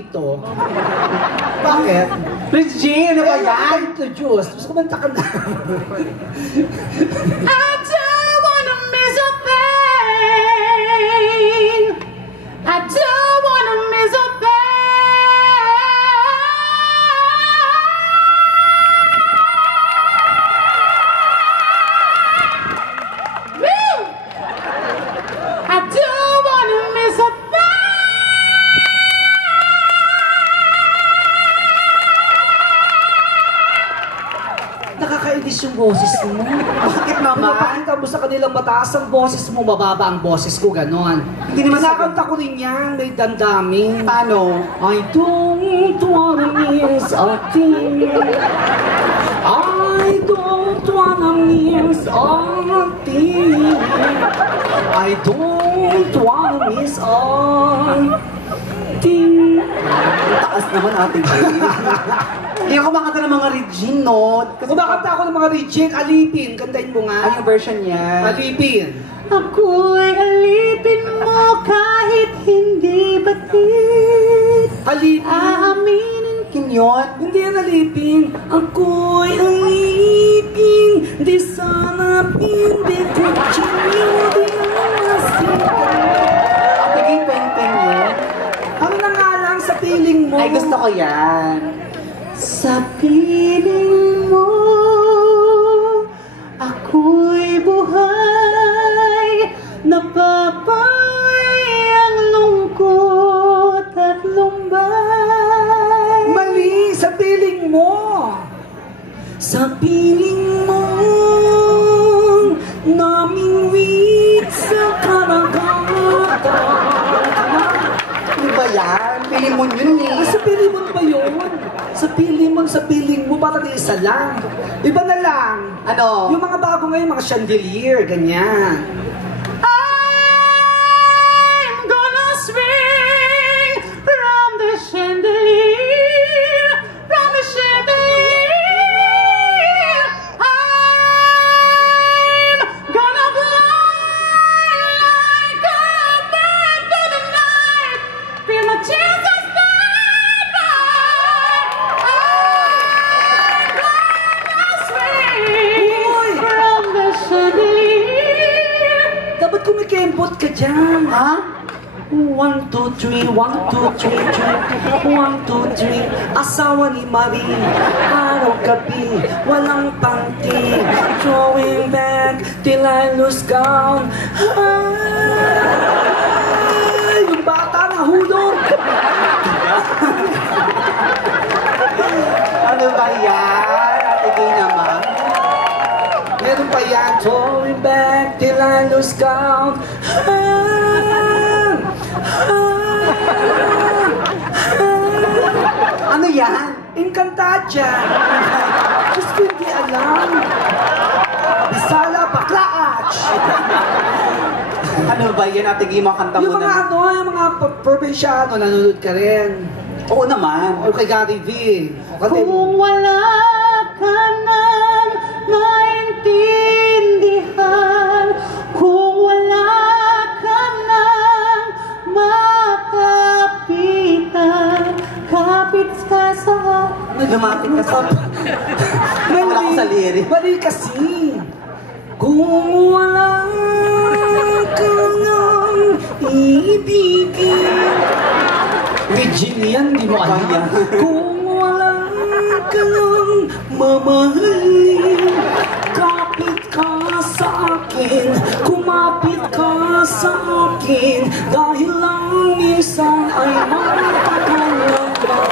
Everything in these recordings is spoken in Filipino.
dito. Bakit? Regine, ano ba yan? Introduce. Gusto ko manta ka na. I don't wanna miss a thing. I don't wanna miss a thing. Woo! I don't wanna miss a thing. Nakakainis yung boses mo. Bakit naman? Pinapakita mo sa kanilang mataas ang boses mo, mababa ang boses ko, ganon. Hindi naman Nakakanta ko rin yan, may damdamin. Paano? I don't wanna miss a thing. I don't wanna miss a thing. I don't wanna miss a thing. Taas naman ating Hindi ako makanta ng mga Regine, no? Kung makanta ako ng mga Regine, alipin. Kantahin mo nga. Ay, yung version niya. Alipin. Ako'y alipin mo kahit hindi batid. Alipin. Aaminin kinyon. Hindi yan alipin. Ako'y alipin. Di sana hindi ko chinyo. Di nasipan. Naging peng-peng yun. Ano na nga lang sa piling mo? Ay, gusto ko yan. Sa piling mo, ako'y buhay, napapay ang lungkot at lumbay. Mali sa piling mo. Sa piling mo, naming wit sa karagatan. Ano ba yan? Piling mo yun eh. Sa piling mo ba yun? Sa piling mo, parang isa lang. Iba na lang. Ano? Yung mga bago ngayon, mga chandelier, ganyan. I'm gonna swing from the chandelier, from the chandelier. I'm gonna fly like a bird through the night. Feel my chest as stand by. I'm gonna swing Uy! from the chandelier. Dapat kumikembot ka dyan. Ha? 1, 2, 3, 1, 2, 3, 1, 2, 3. Asawa ni Marie, araw-gabi, walang panty. Throwing back till I lose count. Ay, yung bata nahulog. Ano ba yan? Ate Gay naman. Meron pa yan. Throwing back till I lose count. Ano yan? Encantadia. Diyos ko hindi alam. Bisala, baklaach. Ano ba yan? Ate Gay, makanta mo Yung mga na. ano, yung mga probinsyano, nanonood ka rin. Oo naman. O kay Gary V. O kante mo. Kung wala ka nang maintindihan, kung wala ka nang makapitan, kapit ka sa... Lumapit ka sa... Wala ko sa lirik. Mali kasi. Kung wala ka nang iibigin. Regine yan, di mo alam. Kung wala ka nang mamahalin, kapit ka sa akin, kumapit ka sa akin, dahil lang minsan ay matagal ba?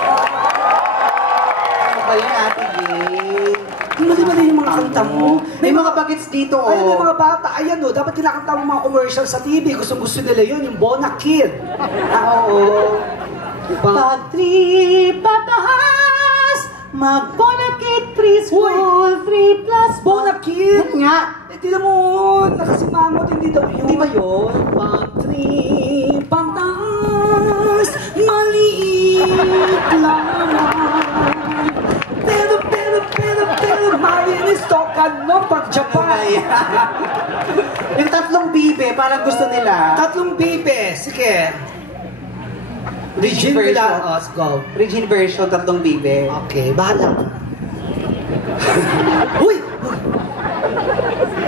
Ano ba yan, Ate Gay? Mali-mali yung mga kanta mo. May mga bagets dito, oh. Ay, may mga bata. Ayan, no, dapat kinakanta mo mga commercial sa TV. Gusto nila yun, yung Bona Kid. Oo. Pag-3 pataas, mag-Bonakid preschool, 3 plus Bona Kid? Yan nga. Eh, tinan mo, nakasimangot, hindi daw yun. Hindi ba yun? Pag-3 pataas, maliit lamang. Pero, marinis to ka no, pag-Japan. Yung tatlong bibe, parang gusto nila. Tatlong bibe, sige. Regine version. Villar, go. Regine version, tatlong bibe. Okay, bahala ka. Uy!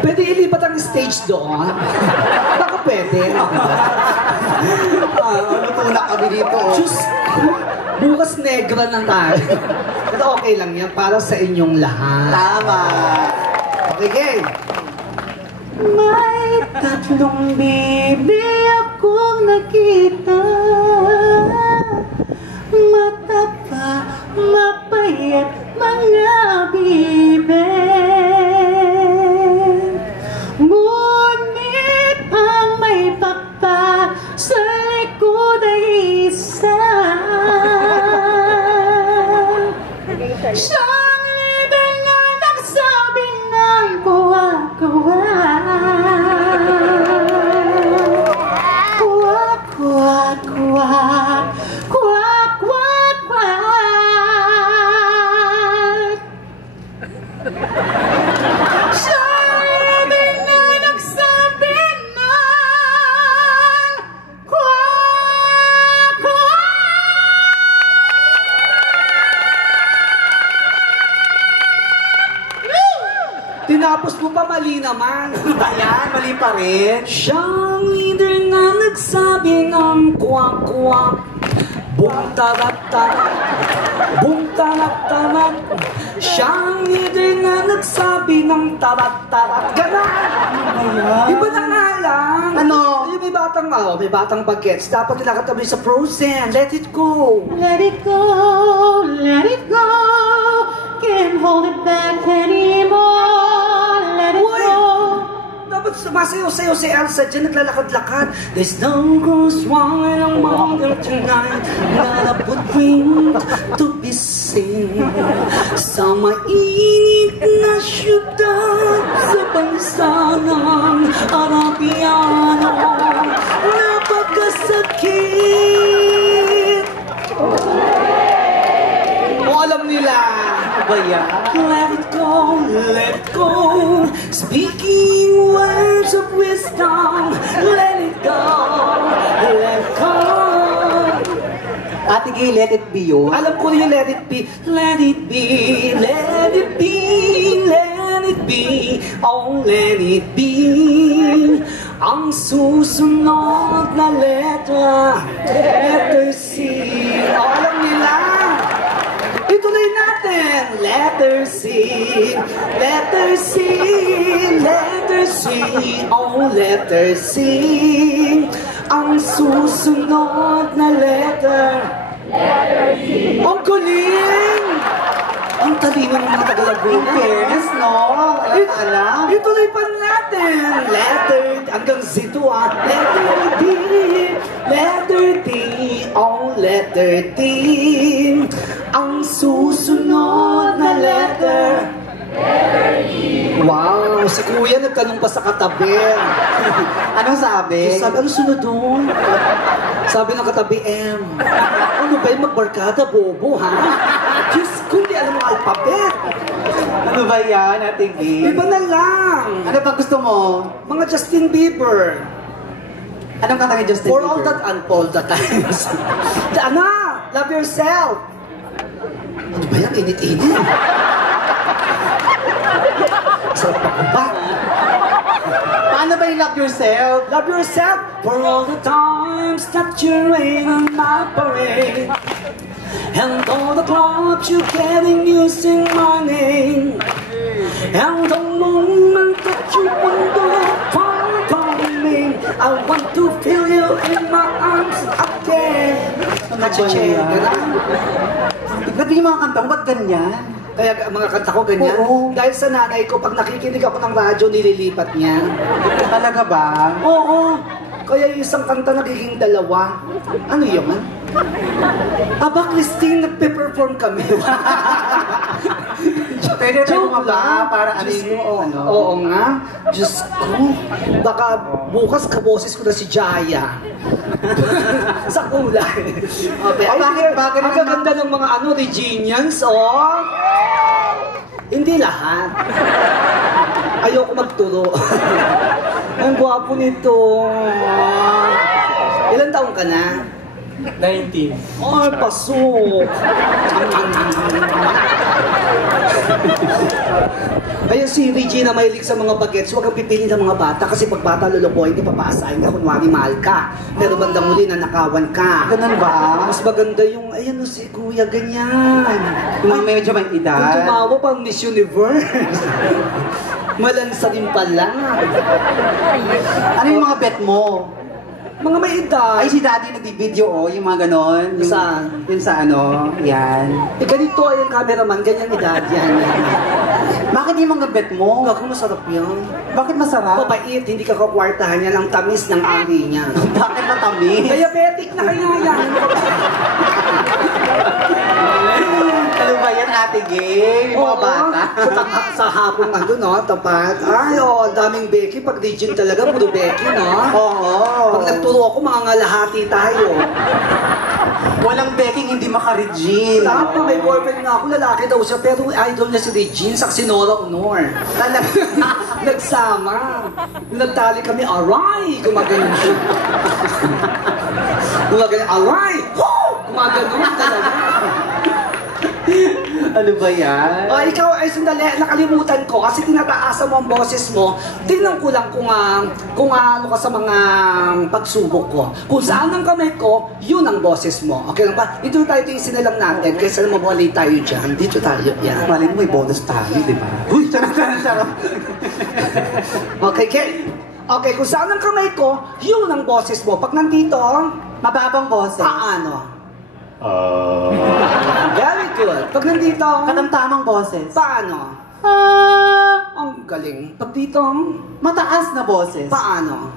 Pwede ilipat ang stage doon? Baka pwede. Matulak kami dito. Oh. Diyos ko, bukas negra na tayo. Pero okay lang yan, para sa inyong lahat. Tama. Okay, game. May tatlong bibi akong nakita, matapa, mapayat mga bibe. Ngunit ang may pakpak sa likod ay isa. Siyang liber na nagsabi ng kuwa-kuwa. Kuwa-kuwa-kuwa. Kuwa-kuwa-kuwa. Siyang liber na nagsabi ng kuwa-kuwa. Tinapos mo pa mali naman. Ayan, mali pa rin. Siyang leader na nagsabi ng kwak-kwak. Bung tarat-tarat, bung tarat-tarat. Siyang leader na nagsabi ng tarat-tarat. Ganon! Iba na nga lang. Ano? Yung may batang bagets. Dapat nila katabi sa Frozen. Let it go. Let it go, let it go. Can't hold it back anymore. Let it Uy! go. Dapat sumasayaw-sayaw si Elsa dyan, naglalakad-lakad. There's no ghost wine among them tonight. Not a good dream to be seen. Sa mainit na syudad sa bansa ng Arabiano. Napakasakit. O alam nila. Ba yan? Let it go, let it go. Speaking words of wisdom. Let it go, let it go. Ate Gay, let it be yun. Alam ko yung let it be. Let it be, let it be, let it be. Oh, let it be. Ang susunod na letra, letter C. Oh, alam nila. Ituloy natin. Letter C, letter C, letter C, oh letter C. Ang susunod na letter, letter C. Ang galing! Ang talino ng mga Tagalaguna. In fairness, no? Alam. Ituloy pa natin. Letter, hanggang Z2 ah. Letter D, letter D, oh letter D. Ang susunod na letter, letter E. Wow, si Kuya nagtanong pa sa katabi. Anong sabi? Sabi, ano sunod doon? Sabi ng katabi, M. Ano ba yung magbarkada, bobo, ha? Diyos ko, di alam mo alphabet. Ano ba yan, Ate Gay? Iba na lang. Ano ba gusto mo? Mga Justin Bieber. Anong kanta ni Justin For Bieber? all that and all the times. Ano? Love yourself. Ano ba yan? Init-init. Sarap ako ba? Paano ba yung love yourself? Love yourself for all the times that you rain on my parade. And all the clubs you getting used in my name. And the moment that you wonder from me, I want to feel you in my arms again. Kachiche, gano'n? Ba't yung mga kanta mo? Ba't ganyan? Kaya mga kanta ko ganyan. Oo. Dahil sa nanay ko, pag nakikinig ako ng radyo, nililipat niya. Talaga ba? Oo. Kaya yung isang kanta nagiging dalawa. Ano yun? Aba, Christine, nagpe-perform kami. Pwede tayo Joke bumaba lang. para ano Diyos yung ko, ano? Oo nga. Diyos ko. Baka bukas kaboses ko na si Jaya. Sa kulay. Okay. Oh, bakit? Bakit Ang naman? gaganda ng mga ano, Reginians, oh. Hindi lahat. Ayoko magturo. Ang gwapo nito. Ilan taong ka na? 19. Ay, pasok! Ayun si Regina mahilig sa mga bagets, huwag kang pipili ng mga bata kasi pag bata lulukoy, hindi papaasahin ka, kunwari mahal ka. Pero bandang huli na nakawan ka. Ganun ba? Mas maganda yung, ayan o si kuya, ganyan. Kung medyo may Kung edad. tumawa pang Miss Universe. Malansa din pala. Ano yung mga bet mo? Mga may edad. Ay, si daddy nagbibideo, oh, yung mga ganon. Yung, Saan? Yung sa ano, yan. Eh, ganito ay ang cameraman, ganyan edad yan. Bakit yung mga bet mo? Ako masarap yan. Bakit masarap? Mabait, hindi ka kakwartahan yan ang tamis ng ari niya. Bakit matamis? Diabetic na kaya yan. Ano ba yan, Ate Gay? Yung mga bata? Sa hapong ano, no? Tapat. Ay, oh, ang daming Becky. Pag region talaga, puro Becky, no? Oo. Pag nagturo ako, mga ngalahati tayo. Walang beking hindi maka-Regine. Tama, may boyfriend na ako, lalaki daw siya, pero idol niya si Regine, saksi Nora Honor. Talaga. Nagsama. Nagtali kami, aray! Gumaganon siya. Gumaganon, aray! Hoo! Gumaganon talaga. Ano ba yan? O, ikaw ay sandali, nakalimutan ko kasi tinataasan mo ang boses mo. Tingnan ko lang kung ano ka sa mga pagsubok ko. Kung saan ang kamay ko, yun ang boses mo. Okay lang ba? Ito tayo tingin na lang natin kaysa na mawali tayo dyan. Dito tayo, yan. Malay mo may bonus tayo, di ba? Uy, sarap. Okay, okay. Okay, kung saan ang kamay ko, yun ang boses mo. Pag nandito, Mababang boses. paano? Very good. Pag nandito, Katamtamang boses. paano? Ang galing. Pag dito, Mataas na boses. paano?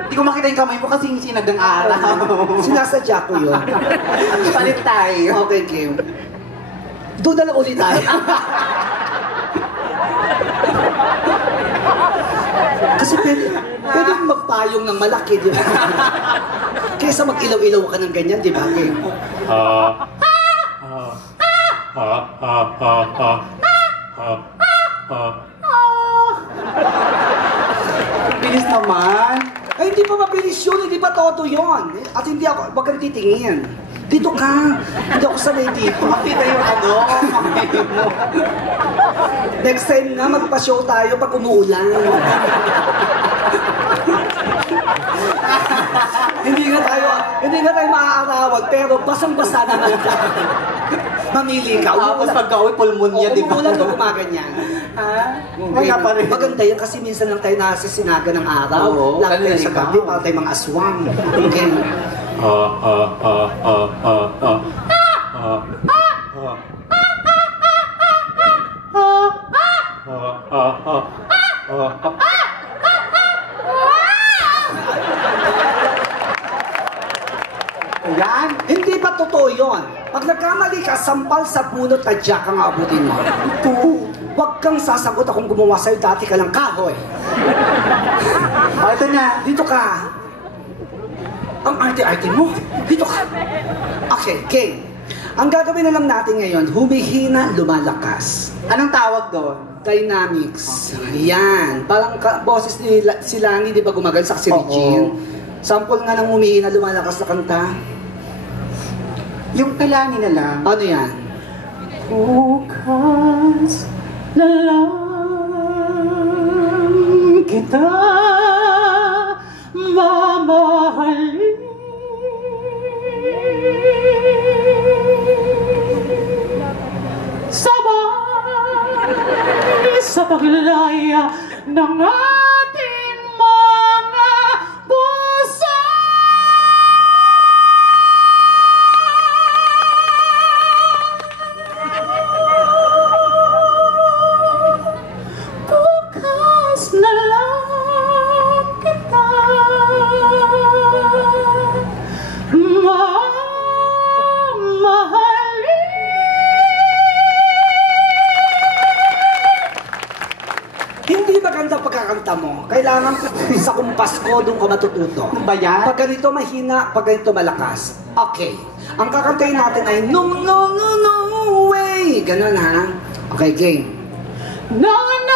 Hindi ko makita yung kamay mo kasi yung sinag ng araw. Sinasadya ko yun. Palit tayo. Okay, Kim. Doon na lang ulit tayo. Kasi pwede magpayong ng malaki, di ba? Kaysa mag-ilaw-ilaw ka ng ganyan, di ba, Kim? Bilis naman. Ay, hindi pa mabilis yun, hindi pa todo yun. At hindi ako, wag kang titingin. Dito ka. Hindi ako sanay dito. Makita yung ano, kamay mo. Next time na, magpa-show tayo pag umuulan. hindi nga tayo maaarawan, pero basang-basa naman ka. Mamili ka. Tapos pagka-uwi, pulmonya, di ba? Umuulan ka gumaganyan. Ay, nga pa rin. Maganda yan kasi minsan lang tayo nasisinaga ng araw. Oo, Lagi tayo ganun sa ikaw. gabi, para tayo mga aswang. Okay. Ayan. Hindi ba totoo yun? Pag nagkamali ka, sampal sa punot, tadyak ang abutin mo. Ito. Huwag kang sasagot akong gumawa sa'yo, dati ka lang kahoy. Ito na. Dito ka. Ang arte-arte mo. Dito ka. Okay, King. Ang gagawin na lang natin ngayon, humihina, lumalakas. Anong tawag doon? Dynamics. Yan. Parang boses ni si Lani, di ba gumagansak si Oo. Regine? Sample nga ng humihina, lumalakas na kanta. Yung kalani na lang. Ano yan? Bukas na lang kita mamahalin. Sabay sa paglaya ng ating mga puso. Bukas na lang kita mamahalin. Hindi maganda pagkakanta mo. Kailangan sa kumpas ko, doon ka matututo. Ano ba yan? Pag ganito mahina, pag ganito malakas. Okay. Ang kakantayin natin ay no, no, no, no way. Ganun ha. Okay, game. No, no,